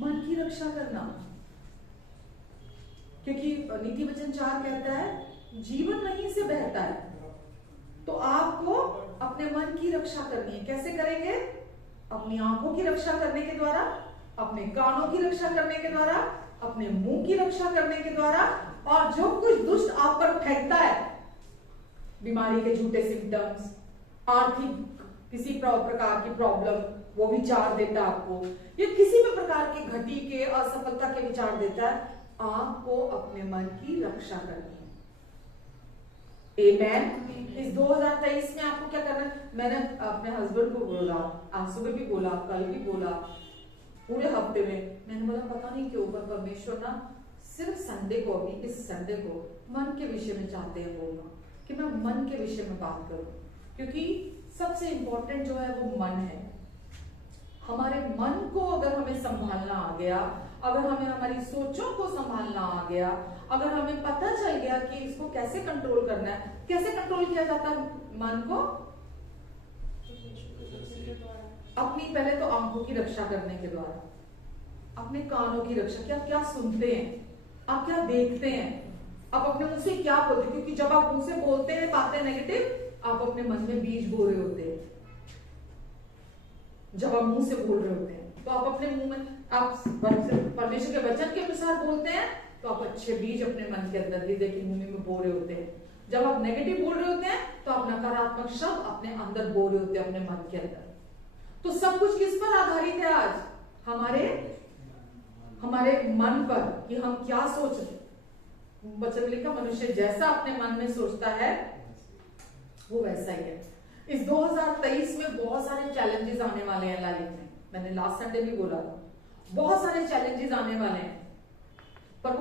मन की रक्षा करना, क्योंकि नीति वचन 4 कहता है जीवन वहीं से बहता है। तो आपको अपने मन की रक्षा करनी है। कैसे करेंगे? अपनी आंखों की रक्षा करने के द्वारा, अपने कानों की रक्षा करने के द्वारा, अपने मुंह की रक्षा करने के द्वारा, और जो कुछ दुष्ट आप पर फेंकता है, बीमारी के झूठे सिम्टम्स, आर्थिक किसी प्रकार की प्रॉब्लम, वो विचार देता है आपको, या किसी भी प्रकार के घटी के असफलता के विचार देता है, आपको अपने मन की रक्षा करनी है। आमेन। इस 2023 में आपको क्या करना है? मैंने अपने हस्बैंड को बोला, आज सुबह भी बोला, कल भी बोला, पूरे हफ्ते में मैंने बोला पता नहीं क्यों पर परमेश्वर ना सिर्फ संडे को, अभी इस संडे को मन के विषय में चाहते हैं बोलना, कि मैं मन के विषय में बात करूं, क्योंकि सबसे इंपॉर्टेंट जो है वो मन है। हमारे मन को अगर हमें संभालना आ गया, अगर हमें हमारी सोचों को संभालना आ गया, अगर हमें पता चल गया कि इसको कैसे कंट्रोल करना है, कैसे कंट्रोल किया जाता है मन को? अपनी पहले तो आंखों की रक्षा करने के द्वारा, अपने कानों की रक्षा, कि आप क्या सुनते हैं, आप क्या देखते हैं, आप अपने मुंह से क्या बोलते हैं, क्योंकि जब आप मुंह से बोलते हैं बातें नेगेटिव, आप अपने मन में बीज बो रहे होते हैं। जब आप मुंह से बोल रहे होते हैं तो आप अपने मुंह में, आप परमेश्वर के वचन के अनुसार बोलते हैं तो आप अच्छे बीज अपने मन के अंदर, हृदय की भूमि में बो रहे होते हैं। जब आप नेगेटिव बोल रहे होते हैं तो आप नकारात्मक शब्द अपने अंदर बो रहे होते हैं, अपने मन के अंदर। तो सब कुछ किस पर आधारित है आज? हमारे मन पर, कि हम क्या सोच रहे। वचन लिखा, मनुष्य जैसा अपने मन में सोचता है वो वैसा ही है। इस 2023 में बहुत सारे चैलेंजेस आने वाले हैं लाइफ में। मैंने लास्ट संडे भी बोला था, बहुत सारे चैलेंजेस आने वाले हैं, पर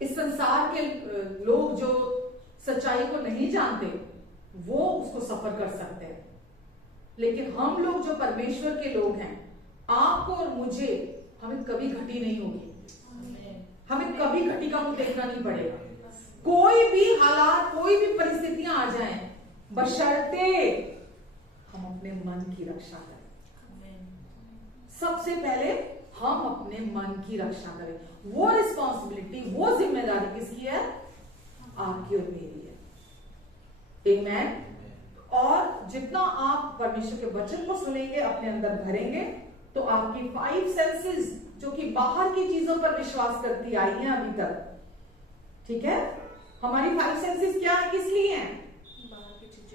इस संसार के लोग जो सच्चाई को नहीं जानते वो उसको सफर कर सकते हैं, लेकिन हम लोग जो परमेश्वर के लोग हैं, आपको और मुझे, हमें कभी घटी नहीं होगी, हमें कभी घटी का मुंह देखना नहीं पड़ेगा। कोई भी हालात, कोई भी परिस्थितियां आ जाएं, बशर्ते हम अपने मन की रक्षा करें। सबसे पहले हम अपने मन की रक्षा करें। वो रिस्पॉन्सिबिलिटी, वो जिम्मेदारी किसकी है? आपकी और मेरी है। आमेन। और जितना आप परमेश्वर के वचन को सुनेंगे, अपने अंदर भरेंगे, तो आपकी 5 सेंसेस जो कि बाहर की चीजों पर विश्वास करती आई हैं अभी तक, ठीक है, हमारी 5 सेंसेस क्या है, किस लिए हैं?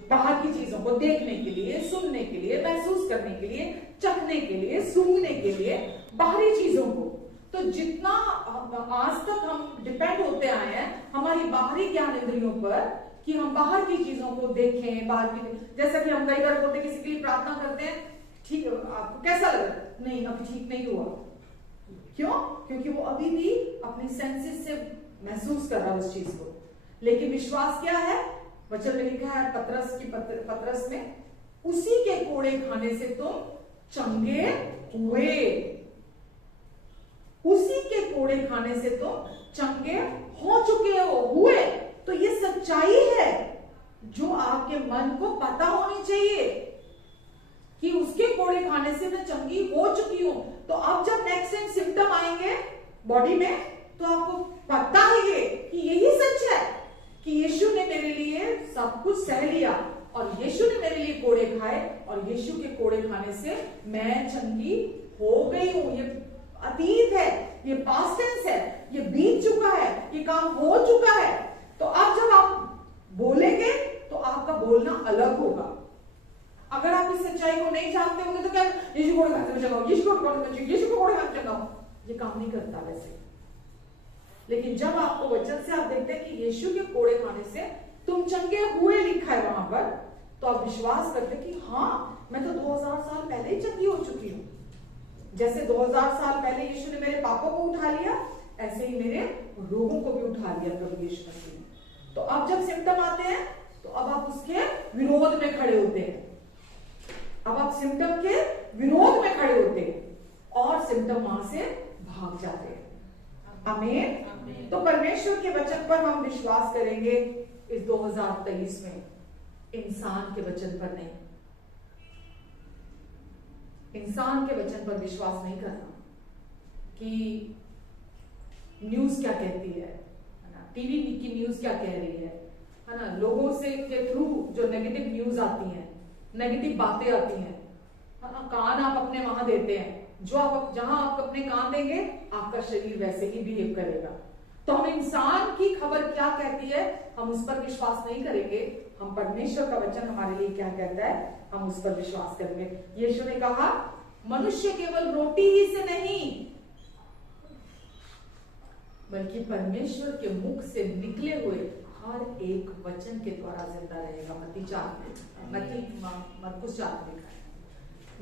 बाहर की चीजों को देखने के लिए, सुनने के लिए, महसूस करने के लिए, चखने के लिए, सूंघने के लिए, बाहरी चीजों को। तो जितना आज तक हम डिपेंड होते आए हैं हमारी बाहरी ज्ञान इंद्रियों पर, कि हम बाहर की चीजों को देखें, बाहर की, जैसा कि हम कई बार बोलते किसी के लिए प्रार्थना करते हैं, ठीक है आपको कैसा लग रहा है? नहीं, अभी ठीक नहीं हुआ। क्यों? क्योंकि वो अभी भी अपने सेंसेस से महसूस कर रहा है उस चीज को। लेकिन विश्वास क्या है? वचन में लिखा है पतरस में, उसी के कोड़े खाने से तुम चंगे हुए। उसी के कोड़े खाने से तुम चंगे हो चुके हो, हुए। तो ये सच्चाई है जो आपके मन को पता होनी चाहिए, कि उसके कोड़े खाने से मैं चंगी हो चुकी हूं। तो अब जब नेक्स्ट टाइम सिम्टम आएंगे बॉडी में, तो आपको पता है कि यही सच है कि यीशु ने मेरे लिए सब कुछ सह लिया, और यीशु ने मेरे लिए कोड़े खाए, और यीशु के कोड़े खाने से मैं चंगी हो गई हूं। ये अतीत है, ये पास्ट टेंस है, ये बीत चुका है, ये काम हो चुका है। तो अब जब आप बोलेंगे तो आपका बोलना अलग होगा। अगर आप इस सच्चाई को नहीं जानते होंगे तो क्या यीशु को खाने में चलाओ, यीशु को कोड़े खाने में चलाओ, ये काम नहीं करता वैसे। लेकिन जब आपको वचन से आप देखते हैं कि यीशु के कोड़े खाने से तुम चंगे हुए लिखा है वहां पर, तो आप विश्वास करते कि हाँ, मैं तो 2000 साल पहले ही चंगी हो चुकी हूं। जैसे 2000 साल पहले यीशु ने मेरे पापों को उठा लिया, ऐसे ही मेरे रोगों को भी उठा लिया प्रभु यीशु मसीह ने। तो अब जब सिम्टम आते हैं तो अब आप उसके विरोध में खड़े होते हैं। अब आप सिम्टम के विरोध में खड़े होते हैं और सिम्टम वहां से भाग जाते हैं। आमीन। तो परमेश्वर के वचन पर हम विश्वास करेंगे इस 2023 में, इंसान के वचन पर नहीं। इंसान के वचन पर विश्वास नहीं करना कि न्यूज क्या कहती है ना, टीवी की न्यूज क्या कह रही है ना, लोगों से के थ्रू जो नेगेटिव न्यूज आती है, नेगेटिव बातें आती हैं, है ना, कान आप अपने वहां देते हैं, जो आप जहां आप अपने कान देंगे आपका शरीर वैसे ही बिहेव करेगा। तो हम इंसान की खबर क्या कहती है हम उस पर विश्वास नहीं करेंगे, हम परमेश्वर का वचन हमारे लिए क्या कहता है हम उस पर विश्वास करेंगे। यीशु ने कहा मनुष्य केवल रोटी ही से नहीं बल्कि परमेश्वर के मुख से निकले हुए हर एक वचन के द्वारा जिंदा रहेगा। मरकुस 4 में लिखा है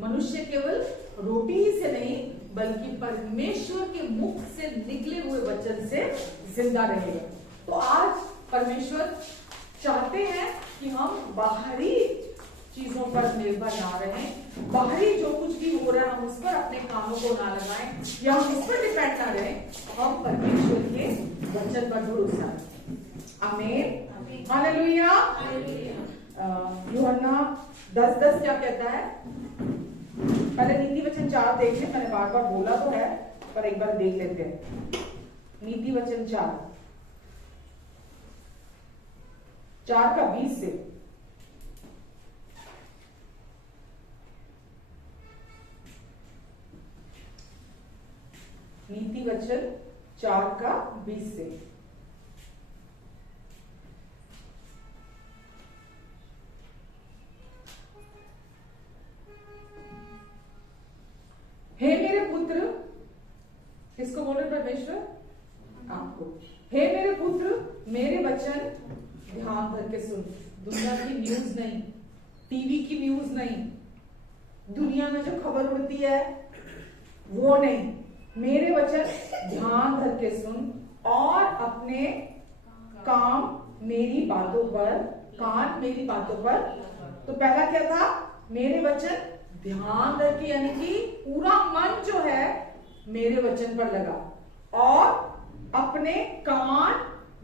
मनुष्य केवल रोटी ही से नहीं बल्कि परमेश्वर के मुख से निकले हुए वचन से जिंदा रहेगा। तो आज परमेश्वर चाहते हैं कि हम बाहरी चीजों पर निर्भर ना रहें, बाहरी जो कुछ भी हो रहा है हम उस पर अपने कानों को ना लगाएं या हम उस पर डिपेंड ना रहें, हम परमेश्वर के वचन पर भरोसा रखें। आमीन, हालेलुया। यूहन्ना 10:10 क्या कहता है? पहले नीति वचन 4 देख लें, मैंने बार बार बोला तो है पर एक बार देख लेते हैं। नीति वचन 4 का 20 से। नीति वचन 4 का 20 से। हे मेरे पुत्र, किसको बोले परमेश्वर? आपको। हे मेरे पुत्र मेरे वचन ध्यान भर के सुन। दुनिया की न्यूज नहीं, टीवी की न्यूज नहीं, दुनिया में जो खबर उड़ती है वो नहीं, मेरे वचन ध्यान भर के सुन और अपने कान मेरी बातों पर। तो पहला क्या था? मेरे वचन ध्यान भर के, यानी कि पूरा मन जो है मेरे वचन पर लगा और अपने कान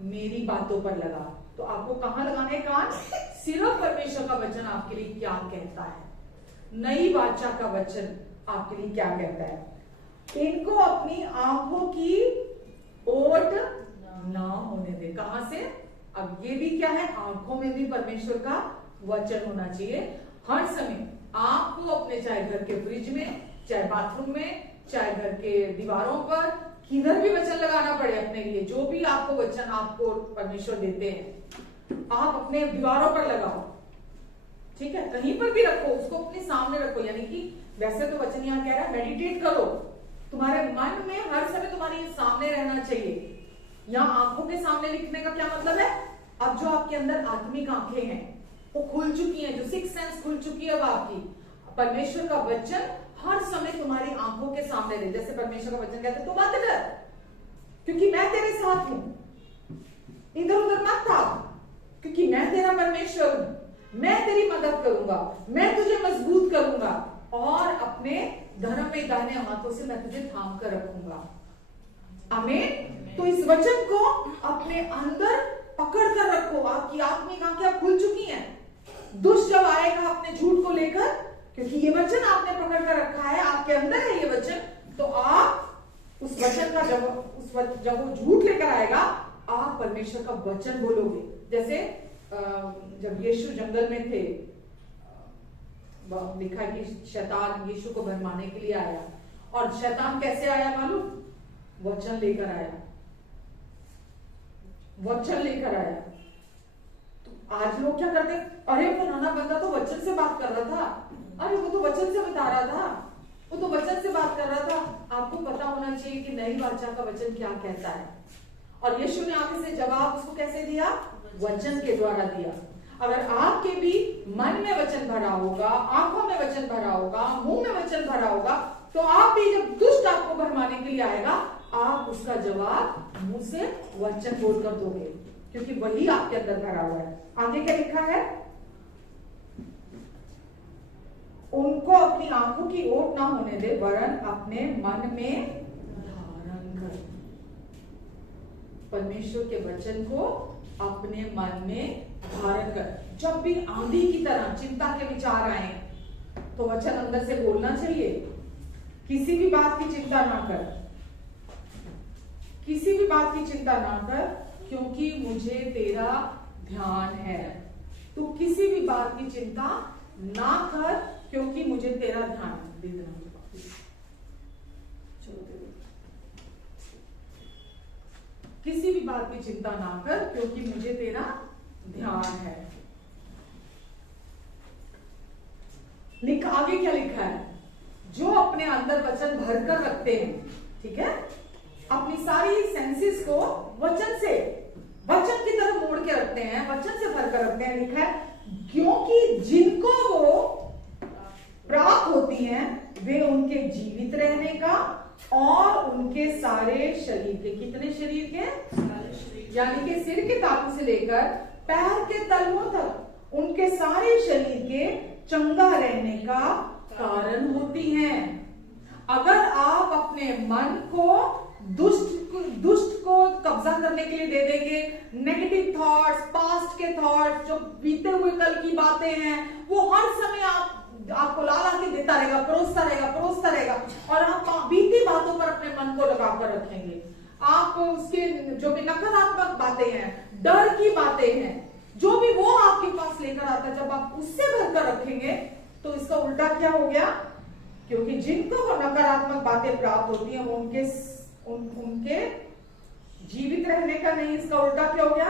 मेरी बातों पर लगा। तो आपको कहां लगाने कान? सिर्फ परमेश्वर का वचन आपके लिए क्या कहता है, नई वाचा का वचन आपके लिए क्या कहता है। इनको अपनी आंखों की ओट ना होने दे। कहां से? अब ये भी क्या है? आंखों में भी परमेश्वर का वचन होना चाहिए हर समय। आपको अपने चाहे घर के फ्रिज में, चाहे बाथरूम में, चाहे घर के दीवारों पर, किधर भी वचन लगाना पड़े अपने लिए, जो भी आपको वचन आपको परमेश्वर देते हैं आप अपने दीवारों पर लगाओ, ठीक है? कहीं पर भी रखो, उसको अपने सामने रखो। यानी कि वैसे तो वचन यहाँ कह रहा है मेडिटेट करो, तुम्हारे मन में हर समय तुम्हारे सामने रहना चाहिए। यहाँ आंखों के सामने लिखने का क्या मतलब है? अब जो आपके अंदर आत्मिक आंखें हैं वो खुल चुकी हैं, जो 6 सेंस खुल चुकी है अब आपकी, परमेश्वर का वचन हर समय तुम्हारी आंखों के सामने रहे। जैसे परमेश्वर का वचन कहते तू मत डर क्योंकि मैं तेरे साथ हूं, इधर उधर मत भाग क्योंकि मैं तेरा परमेश्वर हूं, मैं तेरी मदद करूंगा, मैं तुझे मजबूत करूंगा और अपने धर्म में दाहिने हाथों से मैं तुझे थाम कर रखूंगा। आमीन। तो इस वचन को अपने अंदर पकड़ कर रखो। आपकी आत्मिक आंखें खुल चुकी हैं। दुष्ट जब आएगा अपने झूठ को लेकर, क्योंकि ये वचन आपने पकड़ कर रखा है, आपके अंदर है ये वचन, तो आप उस वचन का जब वो झूठ लेकर आएगा आप परमेश्वर का वचन बोलोगे। जैसे जब यीशु जंगल में थे, लिखा है कि शैतान यीशु को भरमाने के लिए आया, और शैतान कैसे आया मालूम? वचन लेकर आया, वचन लेकर आया। तो आज लोग क्या करते? अरे फलाना बंदा तो वचन से बात कर रहा था, अरे वो तो वचन से बता रहा था, वो तो वचन से बात कर रहा था। आपको पता होना चाहिए कि नई वाचा का वचन क्या कहता है। और यीशु ने आगे से जवाब उसको कैसे दिया? वचन के द्वारा दिया। अगर आपके भी मन में वचन भरा होगा, आंखों में वचन भरा होगा, मुंह में वचन भरा होगा, तो आप भी जब दुष्ट आपको भरमाने के लिए आएगा आप उसका जवाब मुंह से वचन बोलकर दोगे, क्योंकि वही आपके अंदर भरा हुआ है। आगे क्या लिखा है? उनको अपनी आंखों की ओट ना होने दे, वरन अपने मन में धारण कर। परमेश्वर के वचन को अपने मन में धारण कर। जब भी आंधी की तरह चिंता के विचार आए तो वचन अंदर से बोलना चाहिए, किसी भी बात की चिंता ना कर, किसी भी बात की चिंता ना कर, क्योंकि मुझे तेरा ध्यान है। तू किसी भी बात की चिंता ना कर, क्योंकि मुझे तेरा ध्यान है। दे देना चलो दे दो। किसी भी बात की चिंता ना कर, क्योंकि मुझे तेरा ध्यान है। आगे क्या लिखा है? जो अपने अंदर वचन भरकर रखते हैं, ठीक है, अपनी सारी सेंसेस को वचन की तरफ मोड़ के रखते हैं, वचन से भरकर रखते हैं। लिखा है क्योंकि जिनको वो प्राप्त होती हैं वे उनके जीवित रहने का और उनके सारे शरीर के, कितने शरीर के, यानी कि सिर के टापू से लेकर पैर के तलवों तक उनके सारे शरीर के चंगा रहने का कारण होती हैं। अगर आप अपने मन को दुष्ट को कब्जा करने के लिए दे देंगे, नेगेटिव थॉट्स, पास्ट के थॉट्स, जो बीते हुए कल की बातें हैं, वो हर समय आपको ला के देता रहेगा, परोसता रहेगा और आप बीती बातों पर अपने मन को लगाकर रखेंगे। आप उसके जो भी नकारात्मक बातें हैं, डर की बातें हैं, जो भी वो आपके पास लेकर आता है, जब आप उससे भरकर रखेंगे तो इसका उल्टा क्या हो गया? क्योंकि जिनको वो नकारात्मक बातें प्राप्त होती हैं वो उनके जीवित रहने का नहीं, इसका उल्टा क्या हो गया?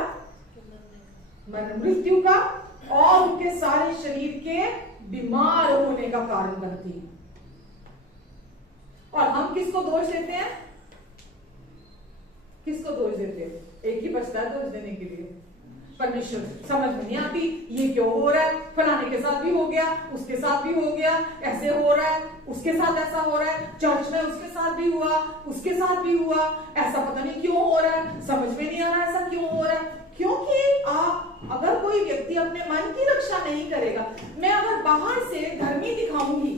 मृत्यु का, और उनके सारे शरीर के बीमार होने का कारण बनती है। और हम किसको दोष देते हैं? किसको दोष देते हैं? एक ही बचता है दोष देने के लिए, परमेश्वर। समझ में नहीं आती ये क्यों हो रहा है, फलाने के साथ भी हो गया, उसके साथ भी हो गया, ऐसे हो रहा है, उसके साथ ऐसा हो रहा है, चर्च में उसके साथ भी हुआ, उसके साथ भी हुआ, ऐसा पता नहीं क्यों हो रहा है, समझ में नहीं आ रहा ऐसा क्यों हो रहा है। क्योंकि अगर कोई व्यक्ति अपने मन की रक्षा नहीं करेगा, मैं अगर बाहर से धर्मी दिखाऊंगी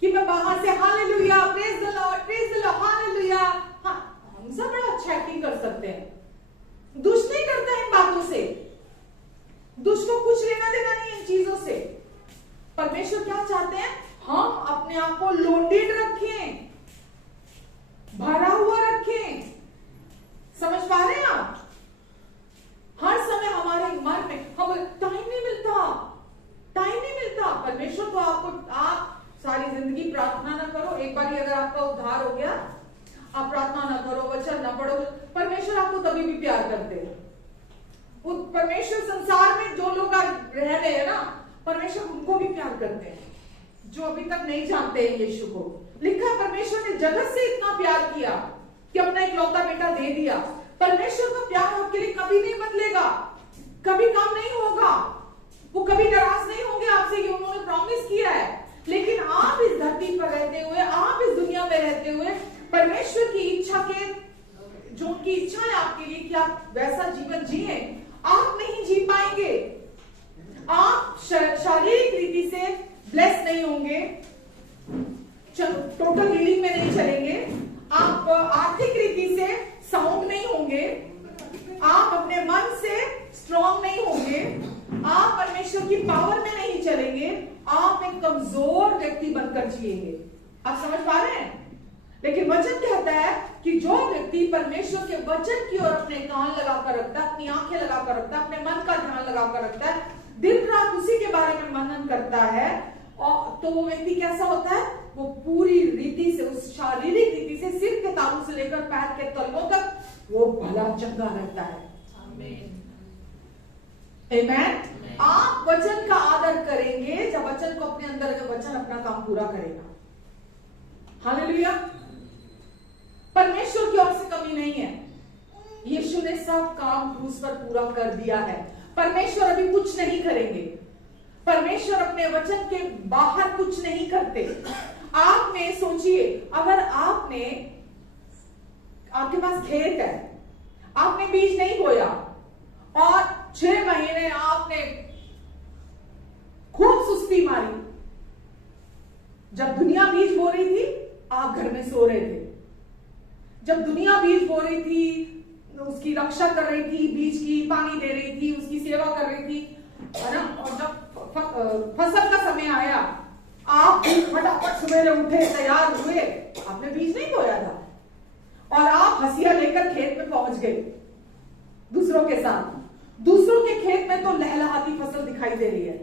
कि मैं बाहर से hallelujah, praise the Lord, hallelujah, हाँ, हम सब बड़ा अच्छा एक्टिंग कर सकते हैं। दुष्ट नहीं करता इन बातों से, दुष्ट को कुछ लेना देना नहीं इन चीजों से। परमेश्वर क्या चाहते हैं? हम अपने आप को लोडेड रखें, भरा हुआ रखें। समझ पा रहे हैं आप? हर समय हमारे मन में हम टाइम नहीं मिलता। परमेश्वर तो आप सारी जिंदगी प्रार्थना ना करो, एक बार अगर आपका उद्धार हो गया, आप प्रार्थना ना करो, वचन ना पढ़ो, परमेश्वर आपको तभी भी प्यार करते हैं। परमेश्वर संसार में जो लोग रह रहे हैं ना, परमेश्वर उनको भी प्यार करते हैं जो अभी तक नहीं जानते हैं यीशु को। लिखा है परमेश्वर ने जगत से इतना प्यार किया कि अपना इकलौता बेटा दे दिया। परमेश्वर का प्यार आपके लिए कभी नहीं बदलेगा, कभी कम नहीं होगा, वो कभी नाराज नहीं होंगे आपसे, ये उन्होंने प्रॉमिस किया है। लेकिन आप इस धरती पर रहते हुए, आप इस दुनिया में रहते हुए परमेश्वर की इच्छा के, जो उनकी इच्छा है आपके लिए कि आप वैसा जीवन जिए, आप नहीं जी पाएंगे। आप शारीरिक रीति से ब्लेस नहीं होंगे, टोटल हीलिंग में नहीं चलेंगे, आप आर्थिक रीति से साउंड नहीं होंगे, आप अपने मन से स्ट्रांग नहीं होंगे, आप परमेश्वर की पावर में नहीं चलेंगे, आप एक कमजोर व्यक्ति बनकर जिएंगे। आप समझ पा रहे हैं? लेकिन वचन कहता है कि जो व्यक्ति परमेश्वर के वचन की ओर अपने कान लगाकर रखता है, अपनी आंखें लगाकर रखता है, अपने मन का ध्यान लगाकर रखता है, दिन रात उसी के बारे में मनन करता है, और तो वो व्यक्ति कैसा होता है? वो पूरी रीति से, उस शारीरिक रीति से, सिर के तालू से लेकर पैर के तलवों तक वो भला चंगा रहता है। आमीन। आमीन। आप वचन का आदर करेंगे जब वचन को अपने अंदर, जब वचन अपना काम पूरा करेगा। हालेलुया। परमेश्वर की ओर से कमी नहीं है, यीशु ने सब काम क्रूस पर पूरा कर दिया है। परमेश्वर अभी कुछ नहीं करेंगे, परमेश्वर अपने वचन के बाहर कुछ नहीं करते। आपने सोचिए, अगर आपके पास खेत है, आपने बीज नहीं बोया और 6 महीने आपने खूब सुस्ती मारी, जब दुनिया बीज बो रही थी आप घर में सो रहे थे, जब दुनिया बीज बो रही थी, उसकी रक्षा कर रही थी, बीज की पानी दे रही थी, उसकी सेवा कर रही थी, है ना, और जब फसल का समय आया आप भी फटाफट सवेरे उठे, तैयार हुए, आपने बीज नहीं बोया था, और आप हंसिया लेकर खेत में पहुंच गए दूसरों के साथ। दूसरों के खेत में तो लहलहाती फसल दिखाई दे रही है,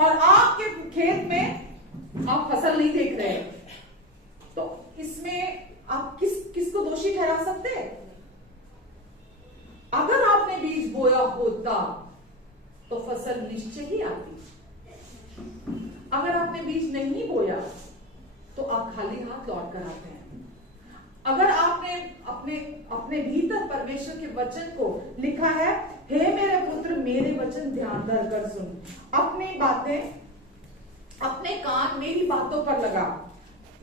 और आपके खेत में आप फसल नहीं देख रहे हैं। तो इसमें आप किसको दोषी ठहरा सकते हैं? अगर आपने बीज बोया होता तो फसल निश्चय ही आती। अगर आपने बीज नहीं बोया तो आप खाली हाथ लौट कर आते हैं। अगर आपने अपने अपने भीतर परमेश्वर के वचन को लिखा है, हे मेरे पुत्र मेरे वचन ध्यान धरकर सुन, अपनी बातें, अपने कान मेरी बातों पर लगा,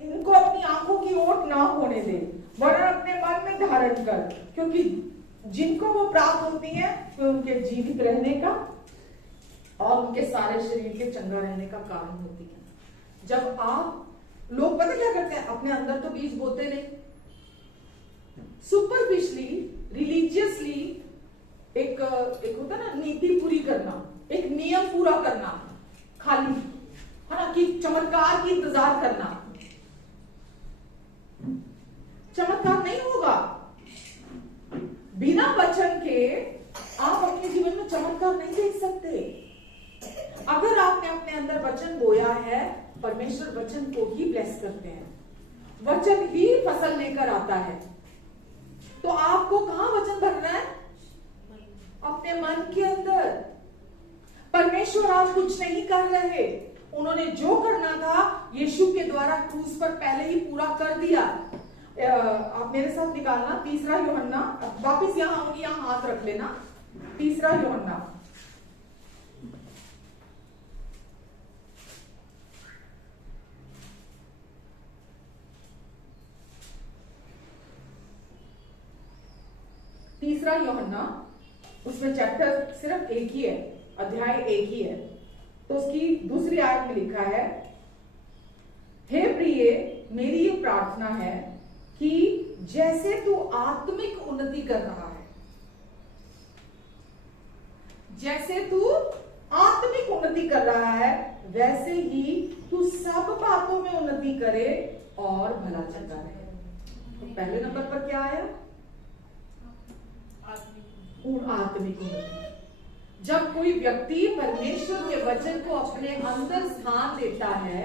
इनको अपनी आंखों की ओट ना होने दे, वरन अपने मन में धारण कर, क्योंकि जिनको वो प्राप्त होती है वे उनके जीवित रहने का और उनके सारे शरीर के चंगा रहने का कारण होती है। जब आप लोग पता क्या करते हैं, अपने अंदर तो बीज बोते नहीं, सुपरफिशली रिलीजियसली एक होता ना नीति पूरी करना, एक नियम पूरा करना, खाली है ना, कि चमत्कार की इंतजार करना। चमत्कार नहीं होगा बिना वचन के। आप अपने जीवन में चमत्कार नहीं देख सकते। अगर आपने अपने अंदर वचन बोया है, परमेश्वर वचन को ही ब्लेस करते हैं, वचन ही फसल लेकर आता है। तो आपको कहां वचन भरना है? अपने मन के अंदर। परमेश्वर आज कुछ नहीं कर रहे, उन्होंने जो करना था यीशु के द्वारा क्रूस पर पहले ही पूरा कर दिया। आप मेरे साथ निकालना 3 यूहन्ना, वापिस यहां आऊंगी, यहां हाथ रख लेना। 3 यूहन्ना, तीसरा यूहन्ना, उसमें चैप्टर सिर्फ एक ही है, अध्याय एक ही है। तो उसकी दूसरी आयत में लिखा है, हे प्रिय मेरी ये प्रार्थना है कि जैसे तू आत्मिक उन्नति कर रहा है, जैसे तू आत्मिक उन्नति कर रहा है, वैसे ही तू सब बातों में उन्नति करे और भला चलता रहे। तो पहले नंबर पर क्या आया? आत्मिक उन्नति। जब कोई व्यक्ति परमेश्वर के वचन को अपने अंदर स्थान देता है,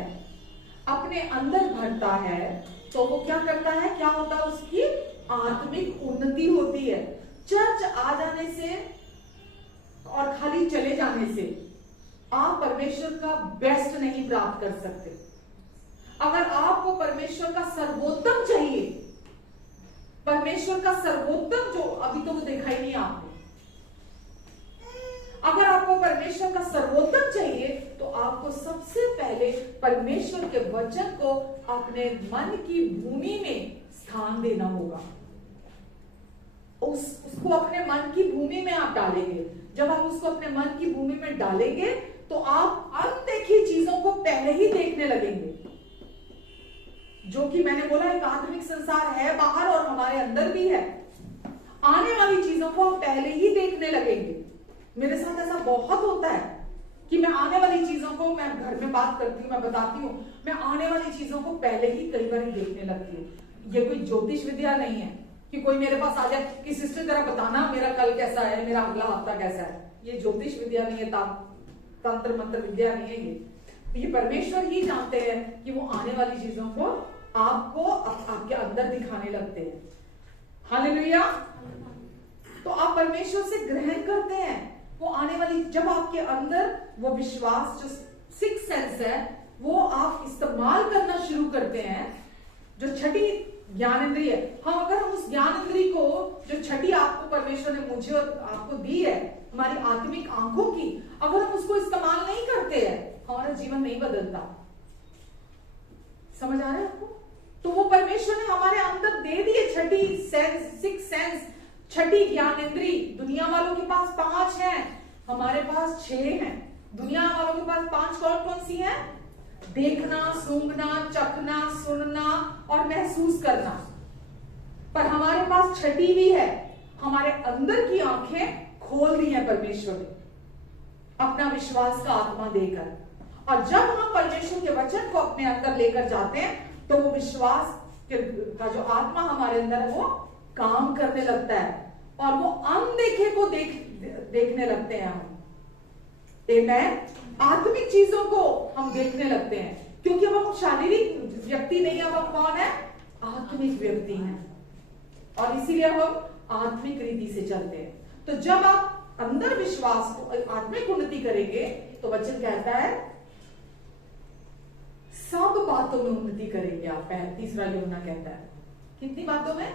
अपने अंदर भरता है, तो वो क्या करता है? क्या होता है? उसकी आत्मिक उन्नति होती है। चर्च आ जाने से और खाली चले जाने से आप परमेश्वर का बेस्ट नहीं प्राप्त कर सकते। अगर आपको परमेश्वर का सर्वोत्तम चाहिए, परमेश्वर का सर्वोत्तम जो अभी तो वो देखा ही नहीं आपने, अगर आपको परमेश्वर का सर्वोत्तम चाहिए तो आपको सबसे पहले परमेश्वर के वचन को अपने मन की भूमि में स्थान देना होगा। उसको अपने मन की भूमि में आप डालेंगे। जब आप उसको अपने मन की भूमि में डालेंगे तो आप अनदेखी चीजों को पहले ही देखने लगेंगे। जो कि मैंने बोला एक आत्मिक संसार है बाहर और हमारे अंदर भी है। आने वाली चीजों को आप पहले ही देखने लगेंगे। मेरे साथ ऐसा बहुत होता है कि मैं आने वाली चीजों को, मैं घर में बात करती हूँ, मैं बताती हूँ, मैं आने वाली चीजों को पहले ही कई बार देखने लगती हूँ। ये कोई ज्योतिष विद्या नहीं है कि कोई मेरे पास आ जाए कि सिस्टर जरा बताना मेरा कल कैसा है, मेरा अगला हफ्ता कैसा है। ये ज्योतिष विद्या नहीं है, तंत्र मंत्र विद्या नहीं है। ये परमेश्वर ही जानते हैं कि वो आने वाली चीजों को आपको आपके अंदर दिखाने लगते हैं। हालेलुया। तो आप परमेश्वर से ग्रहण करते हैं वो आने वाली, जब आपके अंदर वो विश्वास जो 6th सेंस है वो आप इस्तेमाल करना शुरू करते हैं, जो छठी ज्ञान इंद्रिय है। अगर हम उस ज्ञान इंद्रिय को, जो छठी आपको परमेश्वर ने मुझे और आपको दी है, हमारी आत्मिक आंखों की, अगर हम उसको इस्तेमाल नहीं करते हैं, हमारा जीवन नहीं बदलता। समझ आ रहा है आपको? तो वो परमेश्वर ने हमारे अंदर दे दिए छठी सेंस, 6th सेंस, छठी ज्ञान इंद्री। दुनिया वालों के पास 5 हैं, हमारे पास 6 हैं। दुनिया वालों के पास 5 कौन कौन सी हैं? देखना, सूंघना, चखना, सुनना और महसूस करना। पर हमारे पास छठी भी है, हमारे अंदर की आंखें खोल दी हैं परमेश्वर ने अपना विश्वास का आत्मा देकर। और जब हम परमेश्वर के वचन को अपने अंदर लेकर जाते हैं तो वो विश्वास का जो आत्मा हमारे अंदर है वो काम करने लगता है और वो अनदेखे को देखने लगते हैं हम। आमेन। आत्मिक चीजों को हम देखने लगते हैं, क्योंकि अब हम शारीरिक व्यक्ति नहीं, अब हम कौन है? आत्मिक व्यक्ति हैं, और इसीलिए हम आत्मिक रीति से चलते हैं। तो जब आप अंदर विश्वास को आत्मिक उन्नति करेंगे तो वचन कहता है सब बातों में उन्नति करेंगे आप। तीसरा यूहन्ना कहता है कितनी बातों में?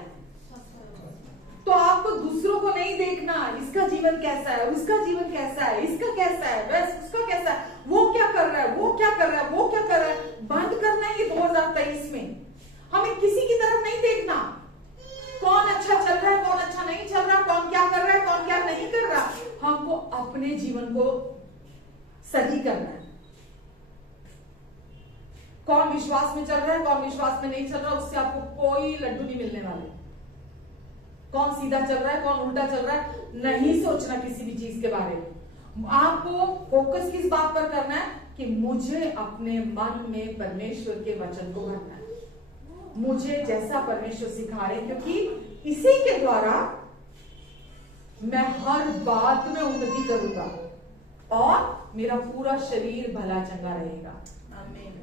तो आपको दूसरों को नहीं देखना, इसका जीवन कैसा है, उसका जीवन कैसा है, इसका कैसा है, बस उसका कैसा है, वो क्या कर रहा है, वो क्या कर रहा है, वो क्या कर रहा है। बंद करना है ये 2023 में। हमें किसी की तरफ नहीं देखना, कौन अच्छा चल रहा है, कौन अच्छा नहीं चल रहा, कौन क्या कर रहा है, कौन क्या नहीं कर रहा। हमको अपने जीवन को सही करना है। कौन विश्वास में चल रहा है, कौन विश्वास में नहीं चल रहा, उससे आपको कोई लड्डू नहीं मिलने वाले। कौन सीधा चल रहा है, कौन उल्टा चल रहा है, नहीं सोचना किसी भी चीज के बारे में। आपको फोकस किस बात पर करना है कि मुझे अपने मन में परमेश्वर के वचन को भरना है, मुझे जैसा परमेश्वर सिखा रहे, क्योंकि इसी के द्वारा मैं हर बात में उन्नति करूंगा और मेरा पूरा शरीर भला चंगा रहेगा। आमीन।